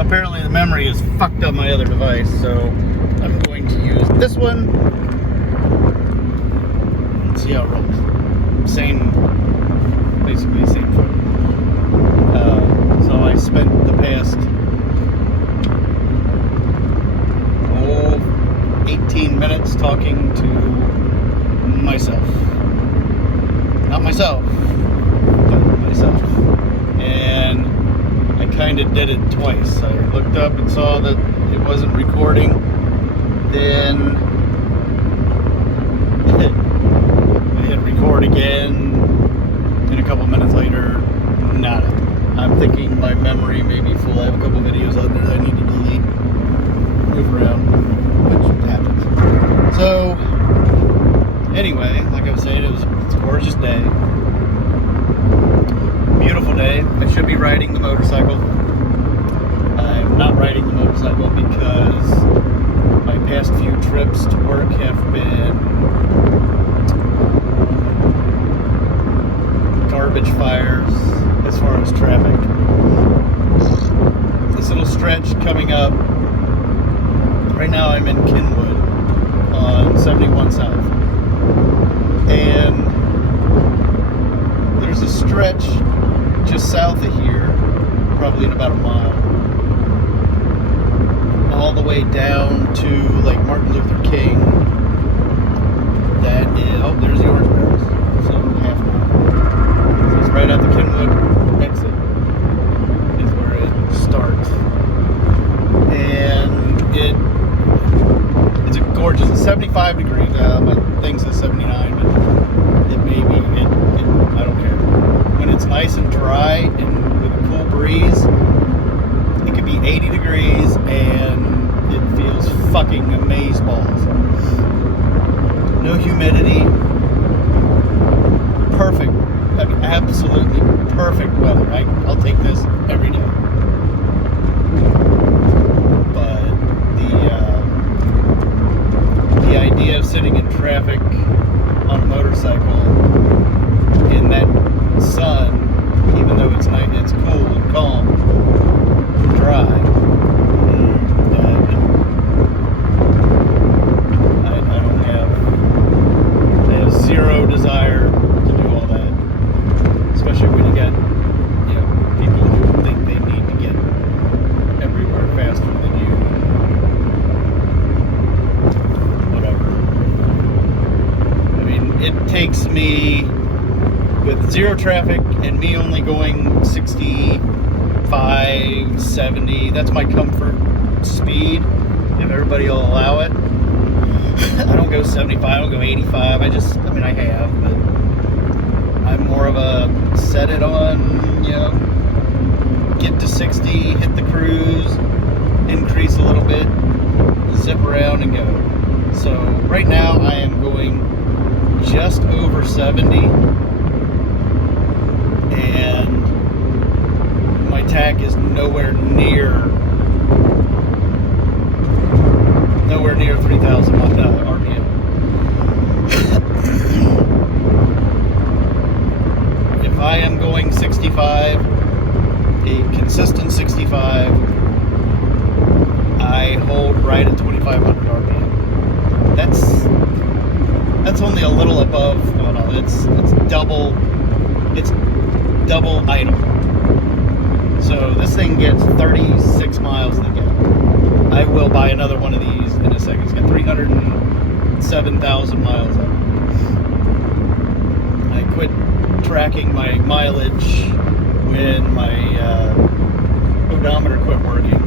apparently the memory is fucked up my other device, so I'm going to use this one. Let's see how it rolls. Basically same photo. So I spent the past 18 minutes talking to myself. Not myself, but myself. And I kind of did it twice. I looked up and saw that it wasn't recording. Then I hit record again. And a couple minutes later, nada. I'm thinking my memory may be full. I have a couple videos out there that I need to delete. Move around, which happens. So, anyway, like I was saying, it's a gorgeous day. Beautiful day. I should be riding the motorcycle. I'm not riding the motorcycle because my past few trips to work have been garbage fires as far as traffic. This little stretch coming up, right now I'm in Kenwood on 71 South. And there's a stretch just south of here, probably in about a mile, all the way down to like Martin Luther King. That is, oh, there's the orange barrels. So half mile. So it's right at the Kenwood exit is where it starts. And it's a gorgeous, it's 75 degrees. My thing says 79, but it may be, I don't care. When it's nice and dry and with a cool breeze, it could be 80 degrees and it feels fucking amazeballs. No humidity. Perfect. I mean, absolutely perfect weather. I'll take this every day. But the idea of sitting in traffic on a motorcycle in that sun, even though it's nice, it's cool and calm, dry. I have zero desire to do all that, especially when you got, people who think they need to get everywhere faster than you. Whatever. I mean, it takes me, with zero traffic and me only going 65, 70, that's my comfort speed, if everybody will allow it. I don't go 75, I don't go 85, I have, but I'm more of a set it on, get to 60, hit the cruise, increase a little bit, zip around and go. So right now I am going just over 70. And my tach is nowhere near 3,000 RPM. If I am going 65, a consistent 65, I hold right at 2,500 RPM. That's only a little above. Oh no, it's double. It's double idle. So this thing gets 36 miles to the gallon. I will buy another one of these in a second. It's got 307,000 miles on it. I quit tracking my mileage when my odometer quit working.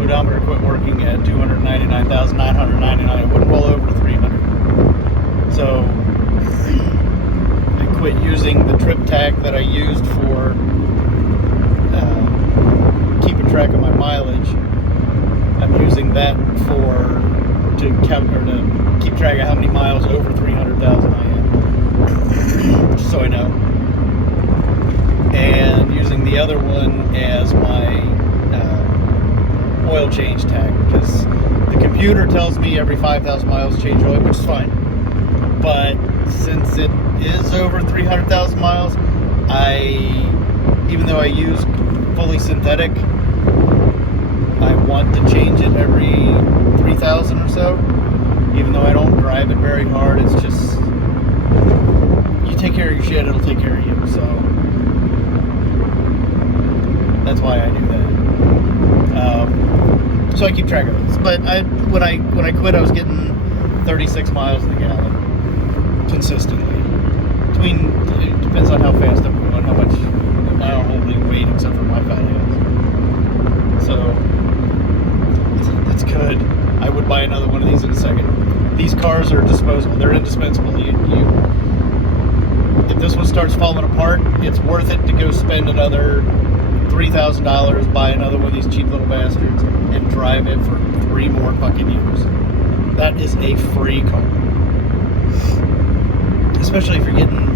Odometer quit working at 299,999. It wouldn't roll over to 300. So quit using the trip tag that I used for keeping track of my mileage. I'm using that to keep track of how many miles over 300,000 I am, so I know. And using the other one as my oil change tag, because the computer tells me every 5,000 miles change oil, which is fine. But since it is over 300,000 miles, even though I use fully synthetic, I want to change it every 3,000 or so. Even though I don't drive it very hard, it's just, you take care of your shit, it'll take care of you. So that's why I do that. So I keep track of this. But when I quit, I was getting 36 miles in the gallon consistently. It depends on how fast I'm going, how much. I don't hold any weight except for my fat ass. So that's good. I would buy another one of these in a second. These cars are disposable. They're indispensable. If this one starts falling apart, it's worth it to go spend another $3,000, buy another one of these cheap little bastards, and drive it for 3 more fucking years. That is a free car. Especially if you're getting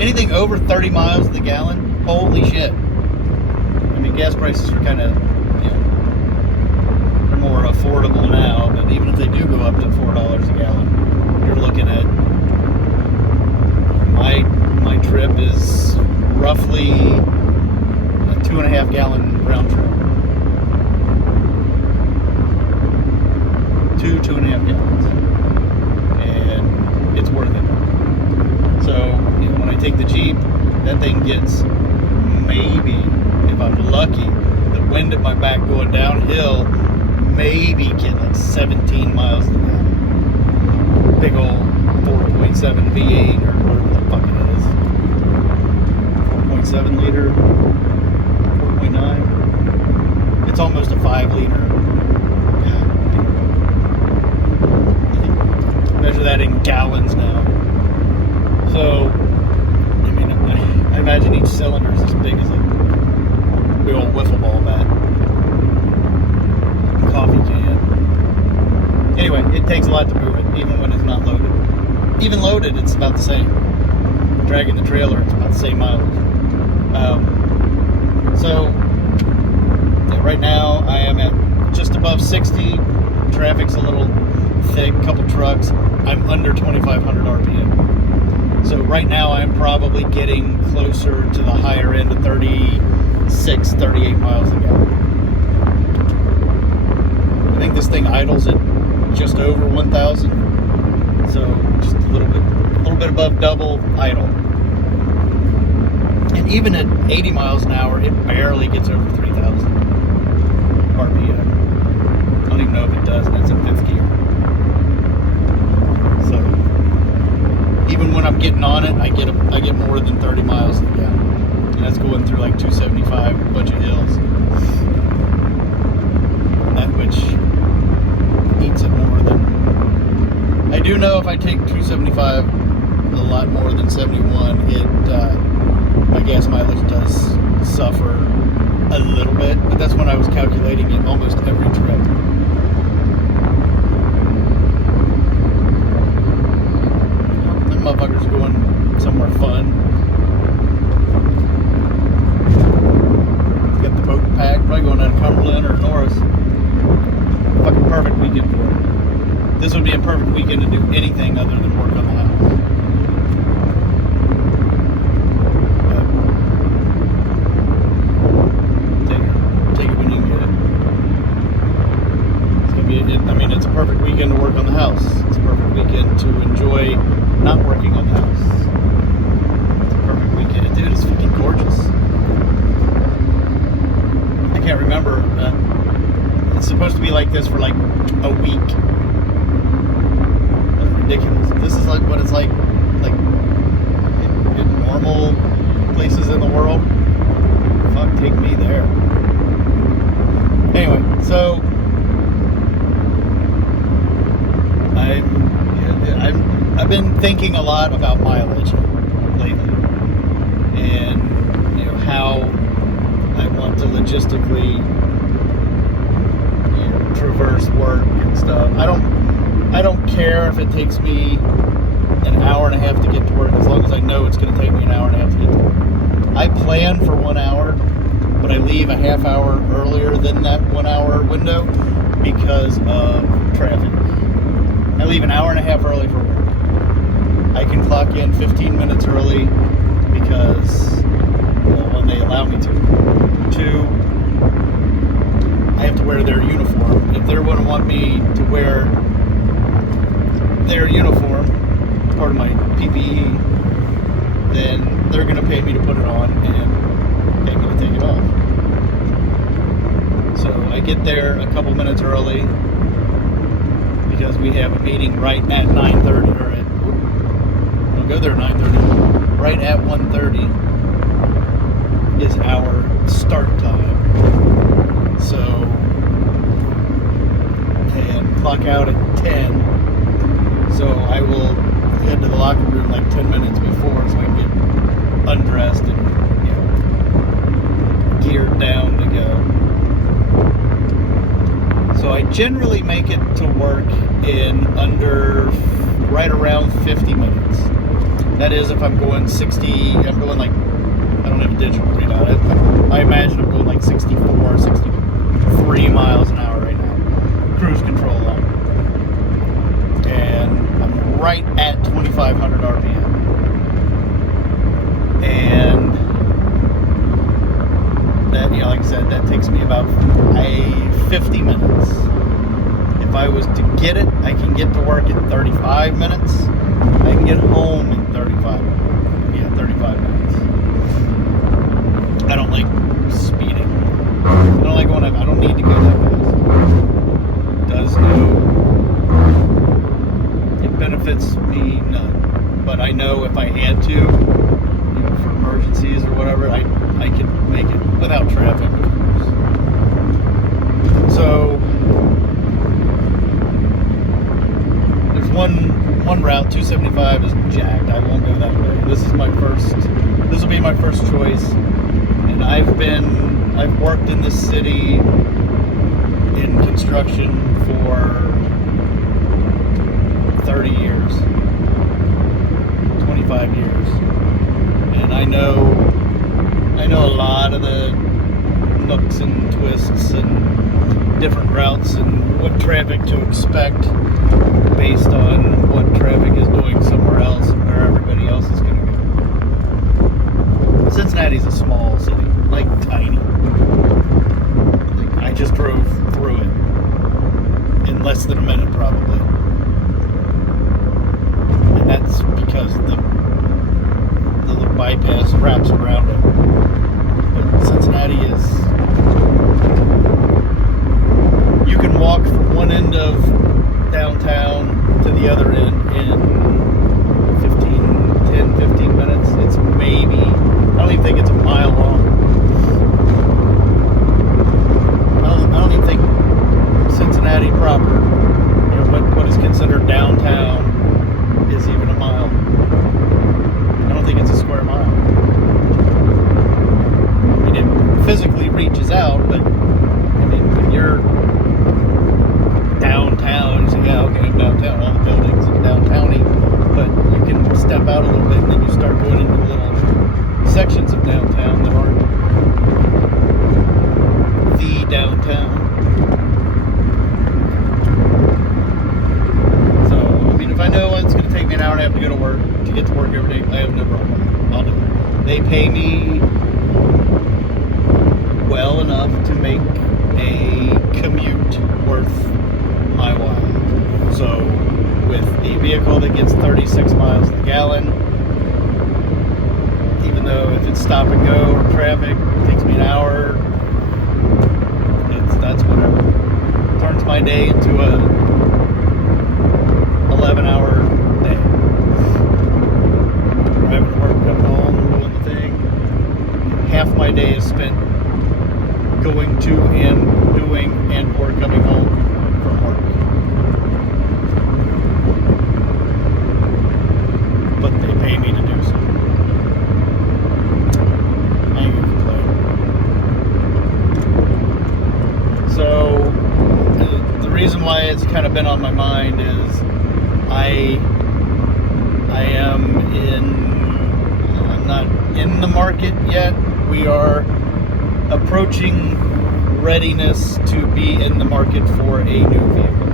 anything over 30 miles in the gallon. Holy shit. I mean, gas prices are kind of, they're more affordable now, but even if they do go up to $4 a gallon, you're looking at, my trip is roughly a 2.5 gallon round trip. 2.5 gallons. And it's worth it. So, when I take the Jeep, that thing gets, maybe, if I'm lucky, the wind at my back going downhill, maybe get like 17 miles an hour. Big old 4.7 V8 or whatever the fuck it is. 4.7 liter, 4.9. It's almost a 5 liter. Measure that in gallons now. So, I mean, I imagine each cylinder is as big as a big old wiffle ball bat. Coffee can. Anyway, it takes a lot to move it, even when it's not loaded. Even loaded, it's about the same. Dragging the trailer, it's about the same mileage. Right now I am at just above 60. Traffic's a little thick, couple trucks. I'm under 2,500 RPM. So right now I'm probably getting closer to the higher end of 36, 38 miles a gallon. I think this thing idles at just over 1,000. So just a little bit above double idle. And even at 80 miles an hour, it barely gets over 3,000 RPM. I don't even know if it does, and it's in 5th gear. So even when I'm getting on it, I get more than 30 miles a gallon. And that's going through like 275, a bunch of hills. That which eats it more than... I do know if I take 275 a lot more than 71, my gas mileage does suffer a little bit, but that's when I was calculating it almost every trip. Them motherfuckers are going somewhere fun. Got the boat packed, probably going down to Cumberland or Norris. Fucking perfect weekend for it. This would be a perfect weekend to do anything other than work on the house. It's a perfect weekend to work on the house. It's a perfect weekend to enjoy not working on the house. It's a perfect weekend. Dude, it's fucking gorgeous. I can't remember. It's supposed to be like this for like a week. That's ridiculous. This is like what it's like in normal places in the world. Fuck, take me there. Anyway, so I've been thinking a lot about mileage lately, and how I want to logistically traverse work and stuff. I don't care if it takes me an hour and a half to get to work, as long as I know it's going to take me an hour and a half to get to work. I plan for 1 hour, but I leave a half hour earlier than that 1 hour window because of traffic. I leave an hour and a half early for work. I can clock in 15 minutes early because, when they allow me to wear their uniform, part of my PPE, then they're going to pay me to put it on and pay me to take it off. So I get there a couple minutes early because we have a meeting right at 9:30, or we'll go there at 9:30. Right at 1:30 is our start time. So, and clock out at 10. So I will head to the locker room like 10 minutes before so I can get undressed and, geared down to go. So I generally make it to work in under right around 50 minutes. That is if I'm going 60, I'm going like, I don't have a digital read on it. I imagine I'm going like 64, 63 miles an hour right now. Cruise control on. And I'm right at 2,500 RPM. And that, like I said, that takes me about 50 minutes. If I was to get it, I can get to work in 35 minutes. I can get home in 35 minutes. I don't like speeding. I don't like going up. I don't need to go that fast. It benefits me none. But I know if I had to, for emergencies or whatever, I could make it without traffic, of course. So there's one route, 275 is jacked. I won't go that way. This will be my first choice. And I've worked in this city in construction for 30 years, 25 years. And I know a lot of the nooks and twists and different routes and what traffic to expect based on what traffic is doing somewhere else and where everybody else is going to go. Cincinnati's a small city, like tiny. I just drove through it in less than a minute probably. And that's because the little bypass wraps around it. But Cincinnati is, you can walk from one end of downtown to the other end in 15 minutes. It's maybe, I don't even think it's a mile long. I don't even think Cincinnati proper, what is considered downtown, is even a mile. I don't think it's a square mile. I mean, it physically reaches out, but I mean, when you're downtown, you say, yeah, okay, I'm downtown, all the buildings are downtowny, but you can step out a little bit and then you start going into little sections of downtown that aren't the downtown. So, I mean, if I know it's going to take me an hour and a half to go to work, to get to work every day, I have no problem. I'll do it. They pay me well enough to make a commute worth my while. So with a vehicle that gets 36 miles a gallon, even though if it's stop and go or traffic, it takes me an hour, that's whatever. Turns my day into a 11-hour day. Driving to work, coming home, doing the thing. Half my day is spent going to and doing and or coming home from work. But they pay me to do so. I ain't gonna complain. So the reason why it's kind of been on my mind is I'm not in the market yet. We are approaching readiness to be in the market for a new vehicle.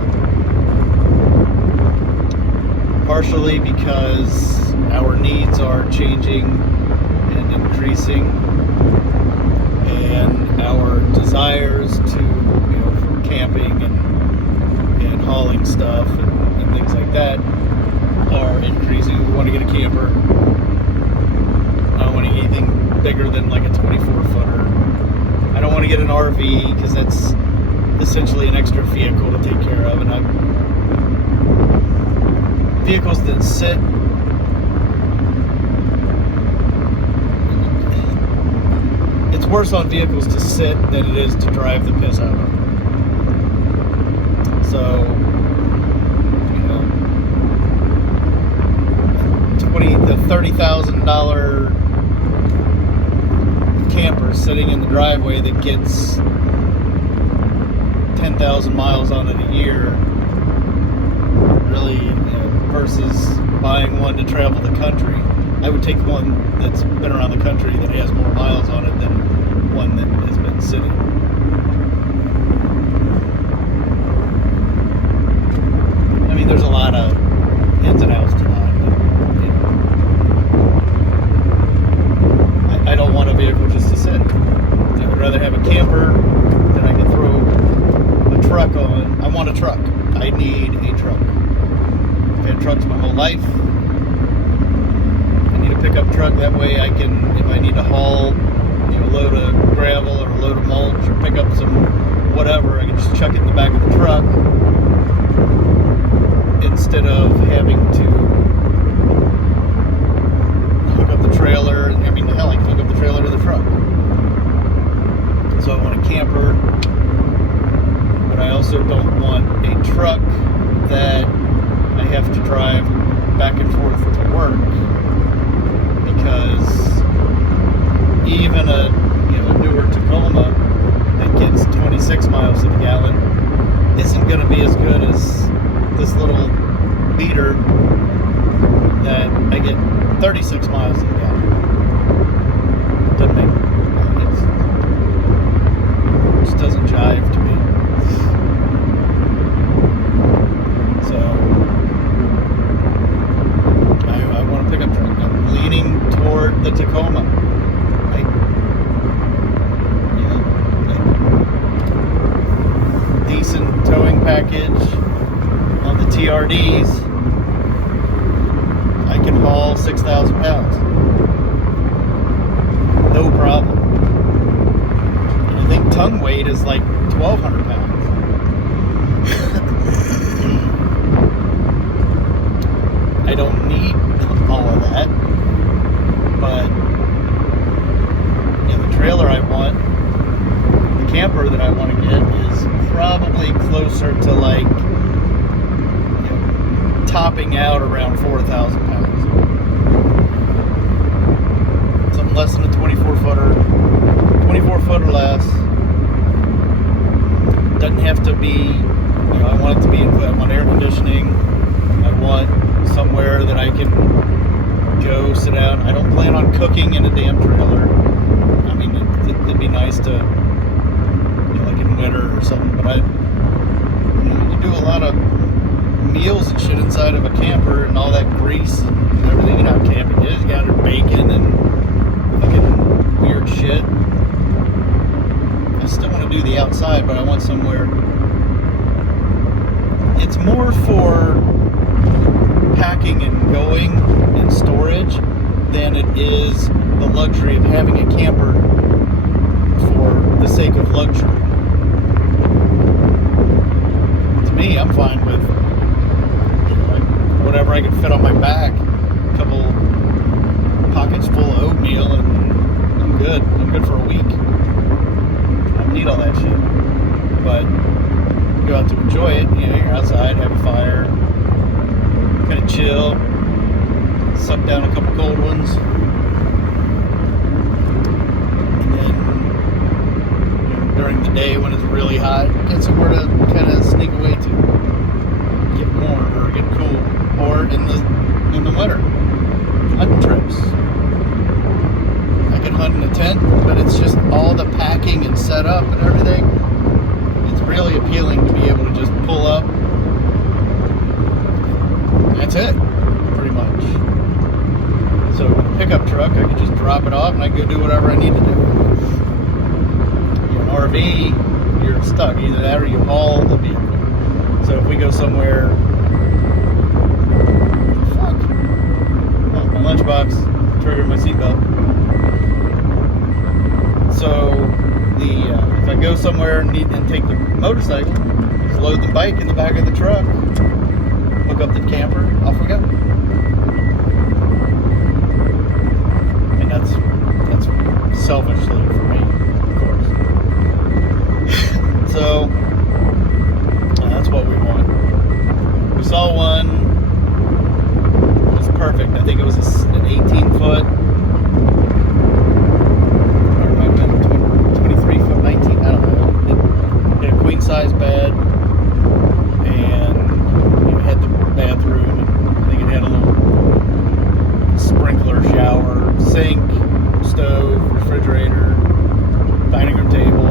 Partially because our needs are changing and increasing, and our desires to, for camping and hauling stuff and things like that are increasing. We want to get a camper. I don't want to get anything bigger than like a 24-footer. I don't want to get an RV because that's essentially an extra vehicle to take care of. And vehicles that sit, it's worse on vehicles to sit than it is to drive the piss out of them. So, you know, the $30,000 camper sitting in the driveway that gets 10,000 miles on it a year, really, you know, versus buying one to travel the country. I would take one that's been around the country that has more miles on it than one that has been sitting. I mean, there's a lot of ins and outs to that. But, you know, I don't want a vehicle just to sit. I would rather have a camper that I can throw a truck on. I want a truck. I need a truck. I've had trucks my whole life. I need a pickup truck. That way I can, if I need to haul, you know, a load of gravel or a load of mulch or pick up some whatever, I can just chuck it in the back of the truck instead of having to hook up the trailer. I mean, hell, I can hook up the trailer to the truck. So I want a camper, but I also don't want a truck that I have to drive back and forth to work, because even a newer Tacoma that gets 26 miles to the gallon isn't going to be as good as this little beater that I get 36 miles to the gallon. Doesn't make it just doesn't jive to me. So I want a pickup truck. I'm leaning toward the Tacoma. Decent towing package on the TRDs. I can haul 6,000 pounds. No problem. And I think tongue weight is like 1,200 pounds. I don't need all of that, but the trailer I want, the camper that I want to get is probably closer to like, topping out around 4,000 pounds. Something less than a 24-footer, 24-foot or less. Doesn't have to be, I want it to be, I want air conditioning. I want somewhere that I can go sit down. I don't plan on cooking in a damn trailer. I mean, it'd be nice to, like in winter or something, but you do a lot of meals and shit inside of a camper and all that grease and everything. You know how camping is. You got your bacon and fucking weird shit. I still want to do the outside, but I want somewhere. It's more for packing and going and storage than it is the luxury of having a camper for the sake of luxury. To me, I'm fine with whatever I can fit on my back, a couple pockets full of oatmeal, and I'm good. I'm good for a week. I don't need all that shit. But go out to enjoy it. You're outside, have a fire, kind of chill, suck down a couple cold ones, and then during the day when it's really hot, get somewhere to kind of sneak away to, get warm or get cool. Or in the winter, hunting trips. I can hunt in a tent, but it's just all the packing and setup and everything. It's really appealing to be able to just pull up. That's it, pretty much. So with a pickup truck, I can just drop it off and I can go do whatever I need to do. An RV, you're stuck. Either that or you haul the vehicle. So if we go somewhere, fuck, oh, my lunchbox triggered my seatbelt. So if I go somewhere and take the motorcycle, just load the bike in the back of the truck, hook up the camper, off we go. And that's selfishly for me, of course. So that's what we want. We saw one. It was perfect. I think it was an 18-foot. Or it might have been 23 foot, 19. I don't know. It had a queen size bed, and it had the bathroom. And I think it had a little sprinkler shower, sink, stove, refrigerator, dining room table,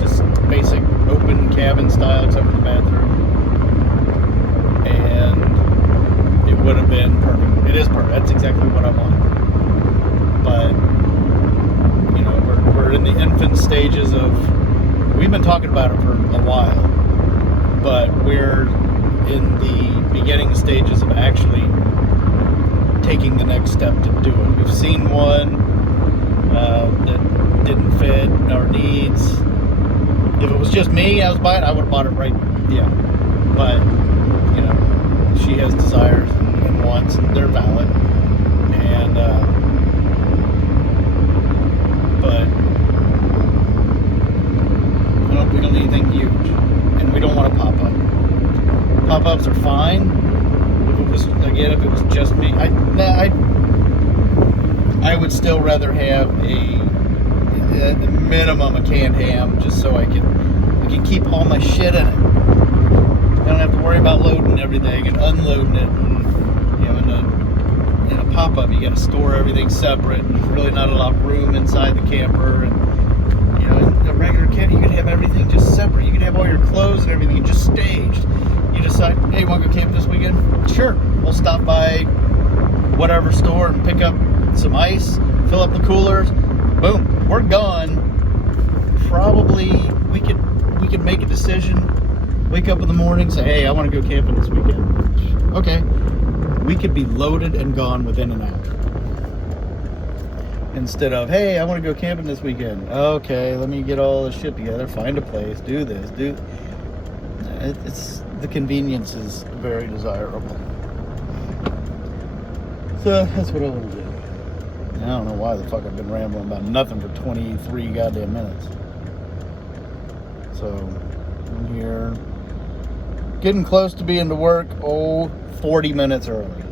just basic open cabin style except for the bathroom. And it would have been perfect. It is perfect. That's exactly what I want. But, you know, we're in the infant stages of, we've been talking about it for a while, but we're in the beginning stages of actually taking the next step to do it. We've seen one that didn't fit our needs. If it was just me, I was buying, I would have bought it right. Yeah, but you know, she has desires and wants, and they're valid. And but we don't need anything huge, and we don't want to pop up. Pop-ups are fine. If it was just me, I would still rather have at the minimum a canned ham, just so I can keep all my shit in it. I don't have to worry about loading everything and unloading it. And, you know, in a pop-up, you got to store everything separate, and there's really not a lot of room inside the camper. And you know, in a regular camper, you could have everything just separate. You could have all your clothes and everything just staged. You decide, hey, you want to go camp this weekend? Sure, we'll stop by whatever store and pick up some ice, fill up the coolers. Boom, we're gone. Probably we could make a decision, wake up in the morning, say, hey, I want to go camping this weekend. Okay, we could be loaded and gone within an hour. Instead of, hey, I want to go camping this weekend. Okay, let me get all this shit together, find a place, do this, it's the convenience is very desirable. So that's what I want to do. I don't know why the fuck I've been rambling about nothing for 23 goddamn minutes. So I'm here, getting close to being to work. 40 minutes early.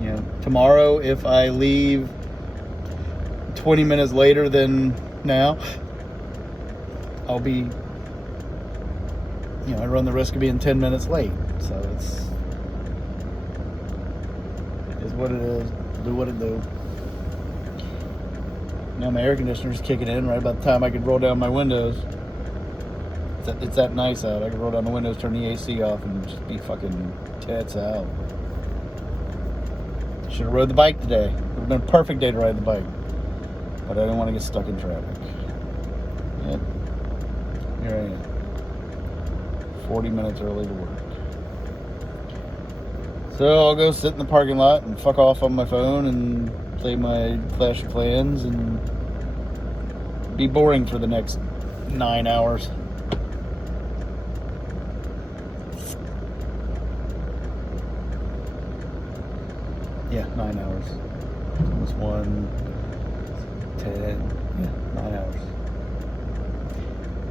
You know, tomorrow if I leave 20 minutes later than now, I'll be, you know, I run the risk of being 10 minutes late. So it is what it is. Do what it do. Now my air conditioner's kicking in right about the time I could roll down my windows. It's that nice out. I can roll down the windows, turn the AC off, and just be fucking tits out. Should have rode the bike today. It would have been a perfect day to ride the bike. But I didn't want to get stuck in traffic. Yep. Here I am. 40 minutes early to work. So I'll go sit in the parking lot and fuck off on my phone and play my Clash of Clans and be boring for the next 9 hours. Yeah, 9 hours. Almost 1, 10, yeah, 9 hours.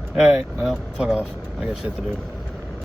Alright, well, fuck off. I got shit to do.